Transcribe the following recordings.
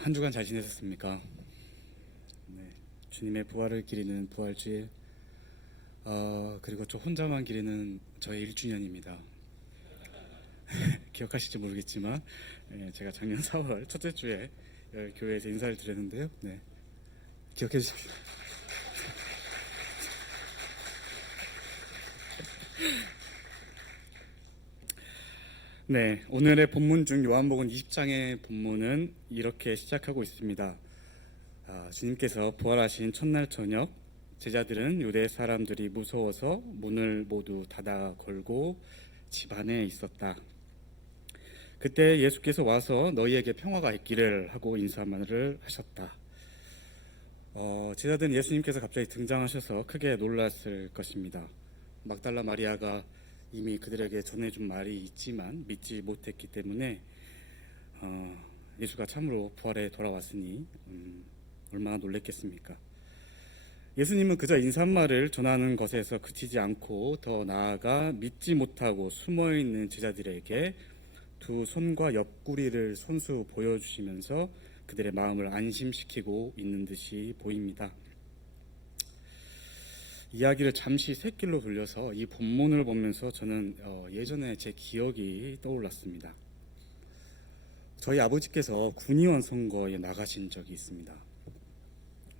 한 주간 잘 지내셨습니까? 네, 주님의 부활을 기리는 부활주일, 그리고 저 혼자만 기리는 저의 1주년입니다. 기억하실지 모르겠지만 제가 작년 4월 첫째 주에 교회에서 인사를 드렸는데요. 네, 기억해 주십시오. 네, 오늘의 본문 중 요한복음 20장의 본문은 이렇게 시작하고 있습니다. 주님께서 부활하신 첫날 저녁, 제자들은 유대 사람들이 무서워서 문을 모두 닫아 걸고 집 안에 있었다. 그때 예수께서 와서 너희에게 평화가 있기를 하고 인사만을 하셨다. 제자들은 예수님께서 갑자기 등장하셔서 크게 놀랐을 것입니다. 막달라 마리아가 이미 그들에게 전해준 말이 있지만 믿지 못했기 때문에 예수가 참으로 부활해 돌아왔으니 얼마나 놀랬겠습니까? 예수님은 그저 인사말을 전하는 것에서 그치지 않고 더 나아가 믿지 못하고 숨어있는 제자들에게 두 손과 옆구리를 손수 보여주시면서 그들의 마음을 안심시키고 있는 듯이 보입니다. 이야기를 잠시 샛길로 돌려서 이 본문을 보면서 저는 예전에 제 기억이 떠올랐습니다. 저희 아버지께서 군의원 선거에 나가신 적이 있습니다.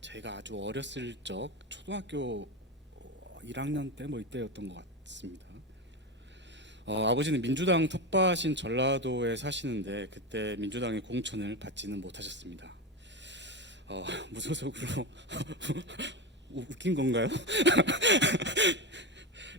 제가 아주 어렸을 적 초등학교 1학년 때 이때였던 것 같습니다. 아버지는 민주당 텃밭인 전라도에 사시는데 그때 민주당의 공천을 받지는 못하셨습니다. 무소속으로 웃긴 건가요?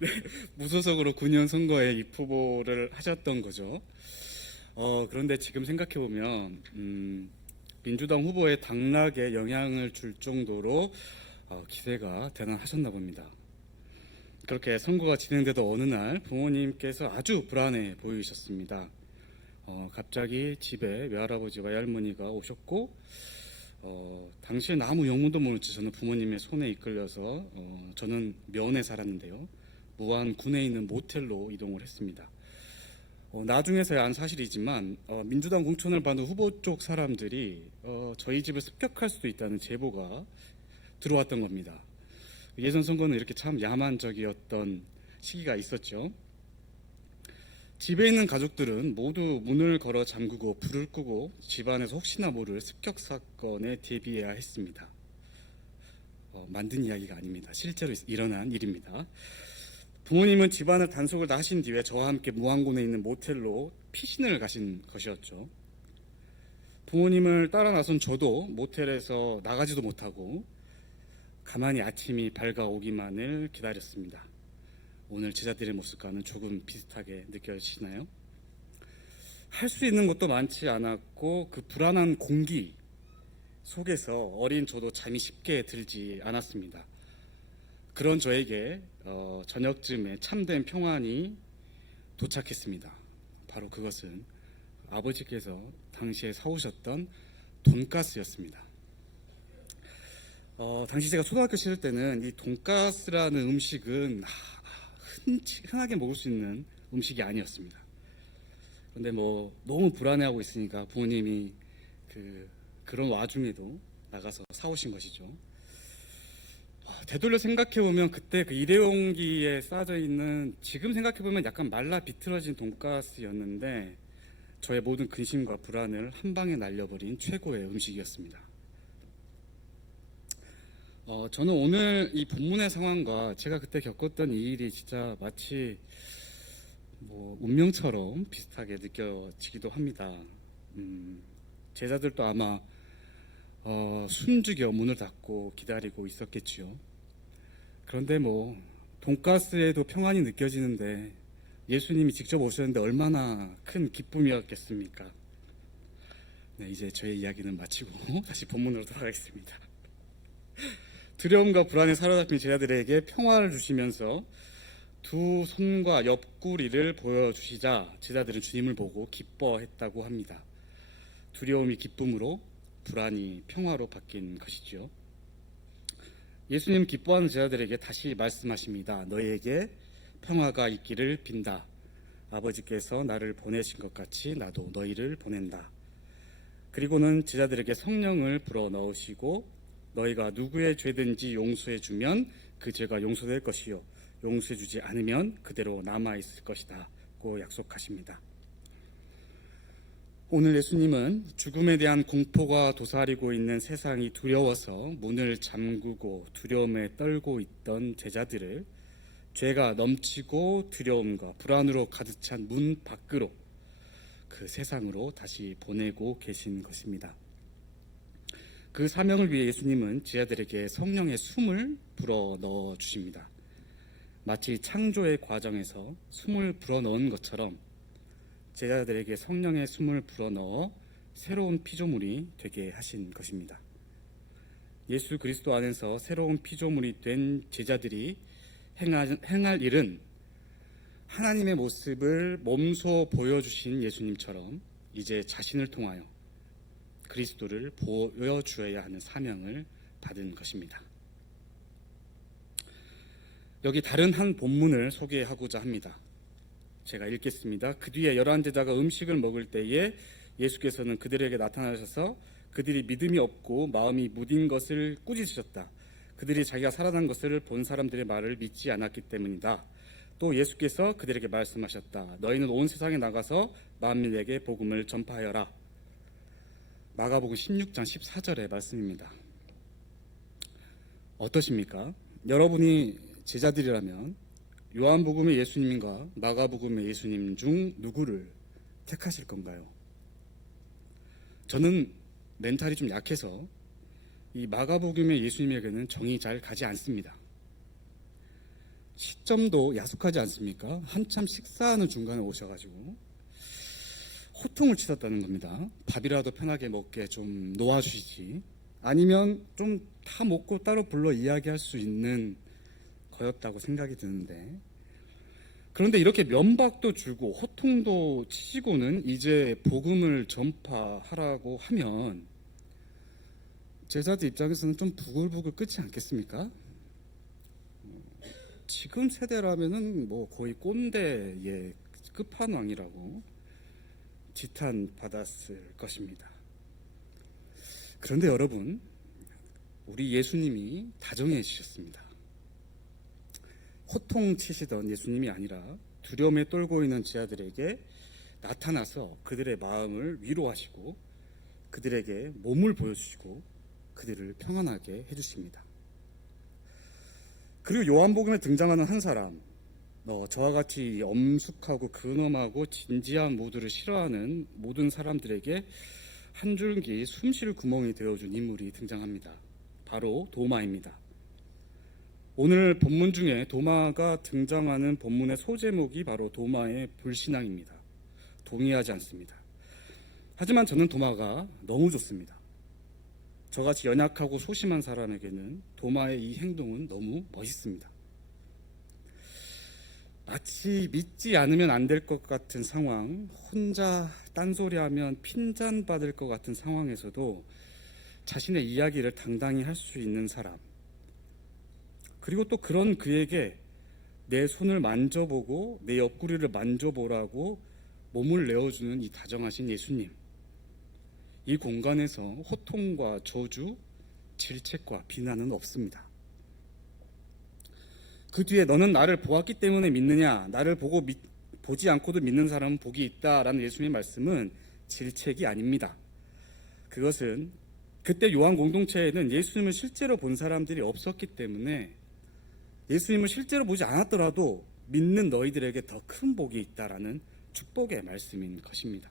네, 무소속으로 군의원 선거에 입후보를 하셨던 거죠. 그런데 지금 생각해보면 민주당 후보의 당락에 영향을 줄 정도로 기세가 대단하셨나 봅니다. 그렇게 선거가 진행되던 어느 날 부모님께서 아주 불안해 보이셨습니다. 갑자기 집에 외할아버지와 외할머니가 오셨고 당시에 아무 영문도 모르는 채 저는 부모님의 손에 이끌려서 저는 면에 살았는데요. 무안 군에 있는 모텔로 이동을 했습니다. 나중에서야 안 사실이지만 민주당 공천을 받은 후보 쪽 사람들이 저희 집을 습격할 수도 있다는 제보가 들어왔던 겁니다. 예전 선거는 이렇게 참 야만적이었던 시기가 있었죠. 집에 있는 가족들은 모두 문을 걸어 잠그고 불을 끄고 집안에서 혹시나 모를 습격 사건에 대비해야 했습니다. 만든 이야기가 아닙니다. 실제로 일어난 일입니다. 부모님은 집안을 단속을 다 하신 뒤에 저와 함께 무안군에 있는 모텔로 피신을 가신 것이었죠. 부모님을 따라 나선 저도 모텔에서 나가지도 못하고 가만히 아침이 밝아오기만을 기다렸습니다. 오늘 제자들의 모습과는 조금 비슷하게 느껴지시나요? 할 수 있는 것도 많지 않았고 그 불안한 공기 속에서 어린 저도 잠이 쉽게 들지 않았습니다. 그런 저에게 저녁쯤에 참된 평안이 도착했습니다. 바로 그것은 아버지께서 당시에 사오셨던 돈가스였습니다. 당시 제가 초등학교 시절 때는 이 돈가스라는 음식은 흔하게 먹을 수 있는 음식이 아니었습니다. 그런데 너무 불안해하고 있으니까 부모님이 그런 와중에도 나가서 사오신 것이죠. 되돌려 생각해보면 그때 그 일회용기에 싸져 있는, 지금 생각해보면 약간 말라 비틀어진 돈가스였는데 저의 모든 근심과 불안을 한 방에 날려버린 최고의 음식이었습니다. 저는 오늘 이 본문의 상황과 제가 그때 겪었던 이 일이 진짜 마치 운명처럼 비슷하게 느껴지기도 합니다. 제자들도 아마 숨죽여 문을 닫고 기다리고 있었겠지요. 그런데 돈가스에도 평안이 느껴지는데 예수님이 직접 오셨는데 얼마나 큰 기쁨이었겠습니까? 네, 이제 저의 이야기는 마치고 다시 본문으로 돌아가겠습니다. 두려움과 불안에 사로잡힌 제자들에게 평화를 주시면서 두 손과 옆구리를 보여주시자 제자들은 주님을 보고 기뻐했다고 합니다. 두려움이 기쁨으로, 불안이 평화로 바뀐 것이죠. 예수님 기뻐하는 제자들에게 다시 말씀하십니다. 너희에게 평화가 있기를 빈다. 아버지께서 나를 보내신 것 같이 나도 너희를 보낸다. 그리고는 제자들에게 성령을 불어 넣으시고 너희가 누구의 죄든지 용서해 주면 그 죄가 용서될 것이요 용서해 주지 않으면 그대로 남아 있을 것이다고 약속하십니다. 오늘 예수님은 죽음에 대한 공포가 도사리고 있는 세상이 두려워서 문을 잠그고 두려움에 떨고 있던 제자들을 죄가 넘치고 두려움과 불안으로 가득 찬 문 밖으로 그 세상으로 다시 보내고 계신 것입니다. 그 사명을 위해 예수님은 제자들에게 성령의 숨을 불어 넣어 주십니다. 마치 창조의 과정에서 숨을 불어 넣은 것처럼 제자들에게 성령의 숨을 불어 넣어 새로운 피조물이 되게 하신 것입니다. 예수 그리스도 안에서 새로운 피조물이 된 제자들이 행할 일은 하나님의 모습을 몸소 보여주신 예수님처럼 이제 자신을 통하여 그리스도를 보여주어야 하는 사명을 받은 것입니다. 여기 다른 한 본문을 소개하고자 합니다. 제가 읽겠습니다. 그 뒤에 11제자가 음식을 먹을 때에 예수께서는 그들에게 나타나셔서 그들이 믿음이 없고 마음이 무딘 것을 꾸짖으셨다. 그들이 자기가 살아난 것을 본 사람들의 말을 믿지 않았기 때문이다. 또 예수께서 그들에게 말씀하셨다. 너희는 온 세상에 나가서 만민에게 복음을 전파하여라. 마가복음 16장 14절의 말씀입니다. 어떠십니까? 여러분이 제자들이라면 요한복음의 예수님과 마가복음의 예수님 중 누구를 택하실 건가요? 저는 멘탈이 좀 약해서 이 마가복음의 예수님에게는 정이 잘 가지 않습니다. 시점도 야속하지 않습니까? 한참 식사하는 중간에 오셔가지고 호통을 치셨다는 겁니다. 밥이라도 편하게 먹게 좀 놓아주시지, 아니면 좀 다 먹고 따로 불러 이야기할 수 있는 거였다고 생각이 드는데, 그런데 이렇게 면박도 주고 호통도 치시고는 이제 복음을 전파하라고 하면 제자들 입장에서는 좀 부글부글 끓지 않겠습니까? 지금 세대라면은 뭐 거의 꼰대의 끝판왕이라고 지탄받았을 것입니다. 그런데 여러분, 우리 예수님이 다정해지셨습니다. 호통치시던 예수님이 아니라 두려움에 떨고 있는 제자들에게 나타나서 그들의 마음을 위로하시고 그들에게 몸을 보여주시고 그들을 평안하게 해주십니다. 그리고 요한복음에 등장하는 한 사람, 저와 같이 엄숙하고 근엄하고 진지한 모두를 싫어하는 모든 사람들에게 한 줄기 숨쉴 구멍이 되어준 인물이 등장합니다. 바로 도마입니다. 오늘 본문 중에 도마가 등장하는 본문의 소제목이 바로 도마의 불신앙입니다. 동의하지 않습니다. 하지만 저는 도마가 너무 좋습니다. 저같이 연약하고 소심한 사람에게는 도마의 이 행동은 너무 멋있습니다. 마치 믿지 않으면 안 될 것 같은 상황, 혼자 딴소리하면 핀잔받을 것 같은 상황에서도 자신의 이야기를 당당히 할 수 있는 사람, 그리고 또 그런 그에게 내 손을 만져보고 내 옆구리를 만져보라고 몸을 내어주는 이 다정하신 예수님, 이 공간에서 호통과 저주, 질책과 비난은 없습니다. 그 뒤에 너는 나를 보았기 때문에 믿느냐, 나를 보지 않고도 믿는 사람은 복이 있다라는 예수님의 말씀은 질책이 아닙니다. 그것은 그때 요한 공동체에는 예수님을 실제로 본 사람들이 없었기 때문에 예수님을 실제로 보지 않았더라도 믿는 너희들에게 더 큰 복이 있다라는 축복의 말씀인 것입니다.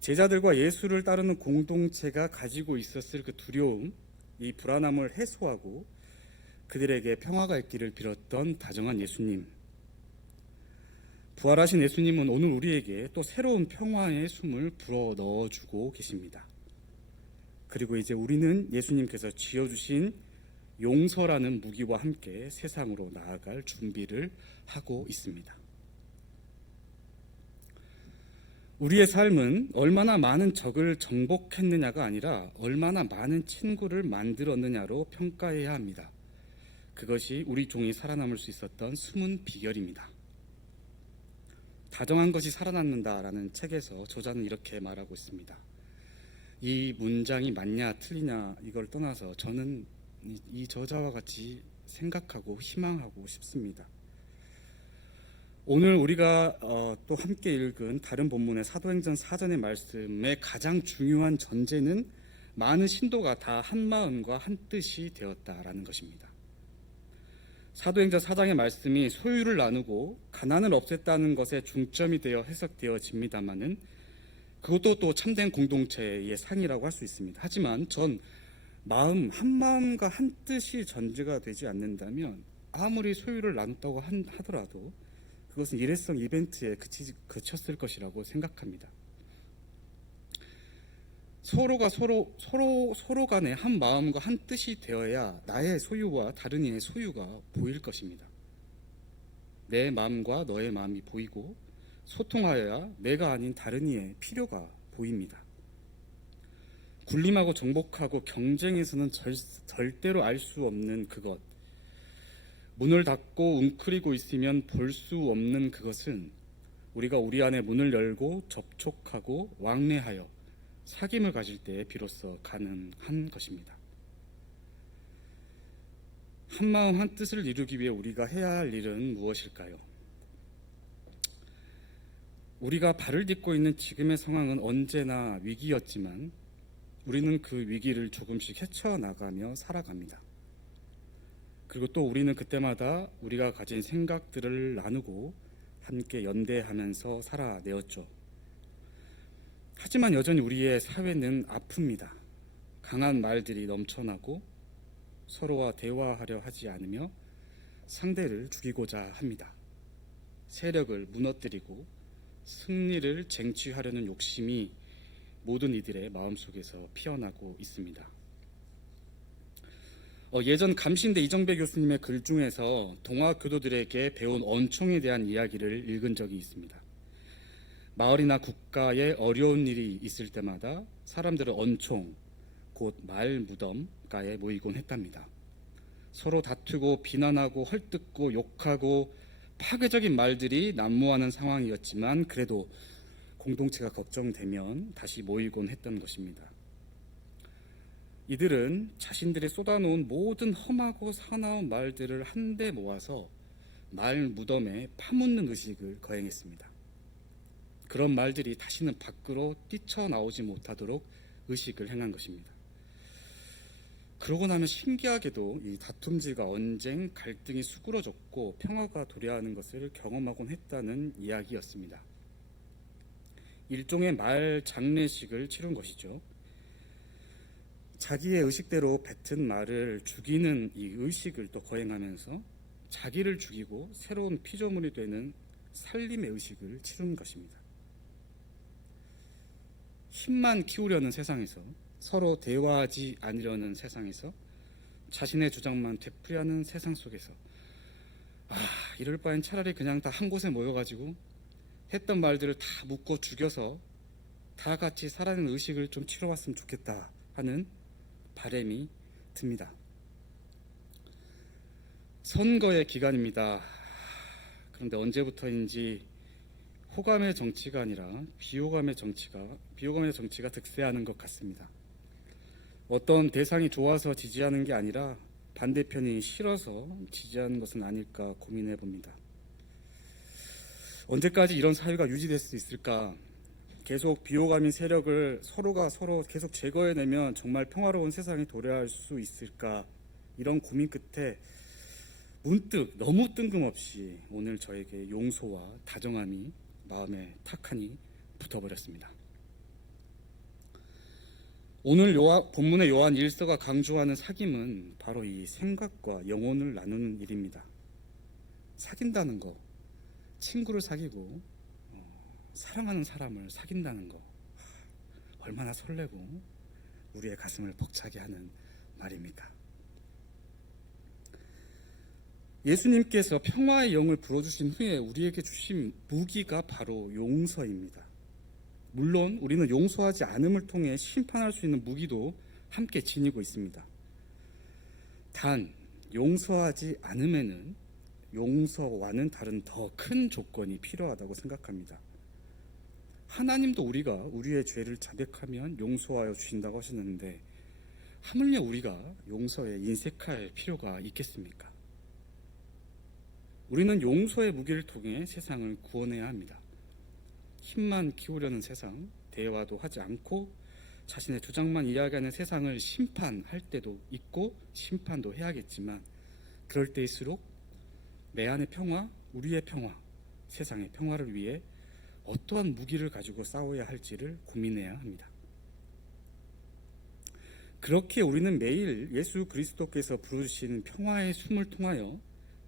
제자들과 예수를 따르는 공동체가 가지고 있었을 그 두려움, 이 불안함을 해소하고 그들에게 평화가 있기를 빌었던 다정한 예수님, 부활하신 예수님은 오늘 우리에게 또 새로운 평화의 숨을 불어 넣어주고 계십니다. 그리고 이제 우리는 예수님께서 쥐어주신 용서라는 무기와 함께 세상으로 나아갈 준비를 하고 있습니다. 우리의 삶은 얼마나 많은 적을 정복했느냐가 아니라 얼마나 많은 친구를 만들었느냐로 평가해야 합니다. 그것이 우리 종이 살아남을 수 있었던 숨은 비결입니다. 다정한 것이 살아남는다라는 책에서 저자는 이렇게 말하고 있습니다. 이 문장이 맞냐 틀리냐 이걸 떠나서 저는 이 저자와 같이 생각하고 희망하고 싶습니다. 오늘 우리가 또 함께 읽은 다른 본문의 사도행전 4전의 말씀의 가장 중요한 전제는 많은 신도가 다 한 마음과 한 뜻이 되었다라는 것입니다. 사도행전 4장의 말씀이 소유를 나누고 가난을 없앴다는 것에 중점이 되어 해석되어집니다마는 그것도 또 참된 공동체의 상이라고 할 수 있습니다. 하지만 전 한 마음과 한 뜻이 전제가 되지 않는다면 아무리 소유를 나눴다고 하더라도 그것은 일회성 이벤트에 그쳤을 것이라고 생각합니다. 서로 간에 한 마음과 한 뜻이 되어야 나의 소유와 다른 이의 소유가 보일 것입니다. 내 마음과 너의 마음이 보이고 소통하여야 내가 아닌 다른 이의 필요가 보입니다. 군림하고 정복하고 경쟁에서는 절대로 알 수 없는 그것, 문을 닫고 웅크리고 있으면 볼 수 없는 그것은 우리가 우리 안에 문을 열고 접촉하고 왕래하여 사귐을 가질 때 비로소 가능한 것입니다. 한 마음 한 뜻을 이루기 위해 우리가 해야 할 일은 무엇일까요? 우리가 발을 딛고 있는 지금의 상황은 언제나 위기였지만 우리는 그 위기를 조금씩 헤쳐나가며 살아갑니다. 그리고 또 우리는 그때마다 우리가 가진 생각들을 나누고 함께 연대하면서 살아내었죠. 하지만 여전히 우리의 사회는 아픕니다. 강한 말들이 넘쳐나고 서로와 대화하려 하지 않으며 상대를 죽이고자 합니다. 세력을 무너뜨리고 승리를 쟁취하려는 욕심이 모든 이들의 마음속에서 피어나고 있습니다. 예전 감신대 이정배 교수님의 글 중에서 동화 교도들에게 배운 언총에 대한 이야기를 읽은 적이 있습니다. 마을이나 국가에 어려운 일이 있을 때마다 사람들은 언총, 곧 말 무덤가에 모이곤 했답니다. 서로 다투고 비난하고 헐뜯고 욕하고 파괴적인 말들이 난무하는 상황이었지만 그래도 공동체가 걱정되면 다시 모이곤 했던 것입니다. 이들은 자신들이 쏟아놓은 모든 험하고 사나운 말들을 한데 모아서 말 무덤에 파묻는 의식을 거행했습니다. 그런 말들이 다시는 밖으로 뛰쳐나오지 못하도록 의식을 행한 것입니다. 그러고 나면 신기하게도 이 다툼질과 언쟁, 갈등이 수그러졌고 평화가 도래하는 것을 경험하곤 했다는 이야기였습니다. 일종의 말 장례식을 치른 것이죠. 자기의 의식대로 뱉은 말을 죽이는 이 의식을 또 거행하면서 자기를 죽이고 새로운 피조물이 되는 살림의 의식을 치른 것입니다. 힘만 키우려는 세상에서, 서로 대화하지 않으려는 세상에서, 자신의 주장만 되풀이하는 세상 속에서 이럴 바엔 차라리 그냥 다 한 곳에 모여가지고 했던 말들을 다 묶어 죽여서 다 같이 살아내는 의식을 좀 치러왔으면 좋겠다 하는 바람이 듭니다. 선거의 기간입니다. 그런데 언제부터인지 호감의 정치가 아니라 비호감의 정치가 득세하는 것 같습니다. 어떤 대상이 좋아서 지지하는 게 아니라 반대편이 싫어서 지지하는 것은 아닐까 고민해 봅니다. 언제까지 이런 사회가 유지될 수 있을까? 계속 비호감인 세력을 서로가 서로 계속 제거해내면 정말 평화로운 세상이 도래할 수 있을까? 이런 고민 끝에 문득 너무 뜬금없이 오늘 저에게 용서와 다정함이 마음에 탁하니 붙어버렸습니다. 오늘 본문의 요한 1서가 강조하는 사귐은 바로 이 생각과 영혼을 나누는 일입니다. 사귄다는 거, 친구를 사귀고 사랑하는 사람을 사귄다는 거, 얼마나 설레고 우리의 가슴을 벅차게 하는 말입니까? 예수님께서 평화의 영을 불어주신 후에 우리에게 주신 무기가 바로 용서입니다. 물론 우리는 용서하지 않음을 통해 심판할 수 있는 무기도 함께 지니고 있습니다. 단 용서하지 않음에는 용서와는 다른 더 큰 조건이 필요하다고 생각합니다. 하나님도 우리가 우리의 죄를 자백하면 용서하여 주신다고 하셨는데 하물며 우리가 용서에 인색할 필요가 있겠습니까? 우리는 용서의 무기를 통해 세상을 구원해야 합니다. 힘만 키우려는 세상, 대화도 하지 않고 자신의 주장만 이야기하는 세상을 심판할 때도 있고 심판도 해야겠지만 그럴 때일수록 내 안의 평화, 우리의 평화, 세상의 평화를 위해 어떠한 무기를 가지고 싸워야 할지를 고민해야 합니다. 그렇게 우리는 매일 예수 그리스도께서 부르시는 평화의 숨을 통하여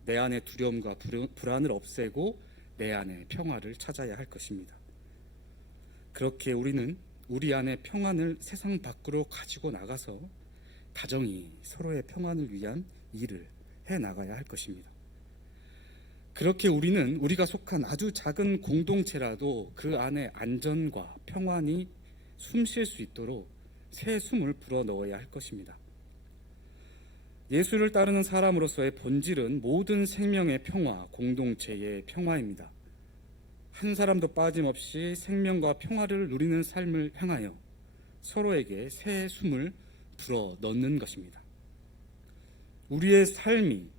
내 안의 두려움과 불안을 없애고 내 안의 평화를 찾아야 할 것입니다. 그렇게 우리는 우리 안의 평안을 세상 밖으로 가지고 나가서 다정히 서로의 평안을 위한 일을 해나가야 할 것입니다. 그렇게 우리는 우리가 속한 아주 작은 공동체라도 그 안에 안전과 평안이 숨 쉴 수 있도록 새 숨을 불어넣어야 할 것입니다. 예수를 따르는 사람으로서의 본질은 모든 생명의 평화, 공동체의 평화입니다. 한 사람도 빠짐없이 생명과 평화를 누리는 삶을 향하여 서로에게 새 숨을 불어넣는 것입니다. 우리의 삶이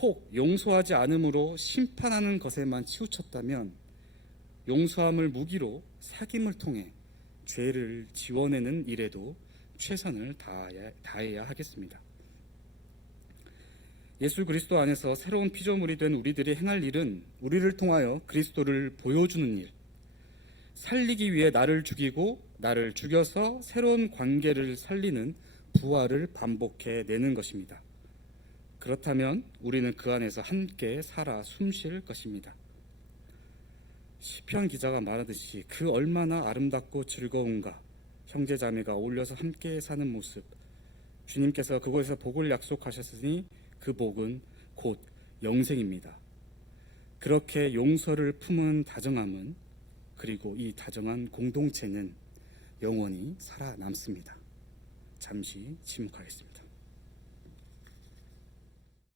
혹 용서하지 않음으로 심판하는 것에만 치우쳤다면 용서함을 무기로 사귐을 통해 죄를 지워내는 일에도 최선을 다해야 하겠습니다. 예수 그리스도 안에서 새로운 피조물이 된 우리들이 행할 일은 우리를 통하여 그리스도를 보여주는 일, 살리기 위해 나를 죽이고 나를 죽여서 새로운 관계를 살리는 부활을 반복해내는 것입니다. 그렇다면 우리는 그 안에서 함께 살아 숨쉴 것입니다. 시편 기자가 말하듯이 그 얼마나 아름답고 즐거운가, 형제자매가 어울려서 함께 사는 모습. 주님께서 그곳에서 복을 약속하셨으니 그 복은 곧 영생입니다. 그렇게 용서를 품은 다정함은, 그리고 이 다정한 공동체는 영원히 살아남습니다. 잠시 침묵하겠습니다.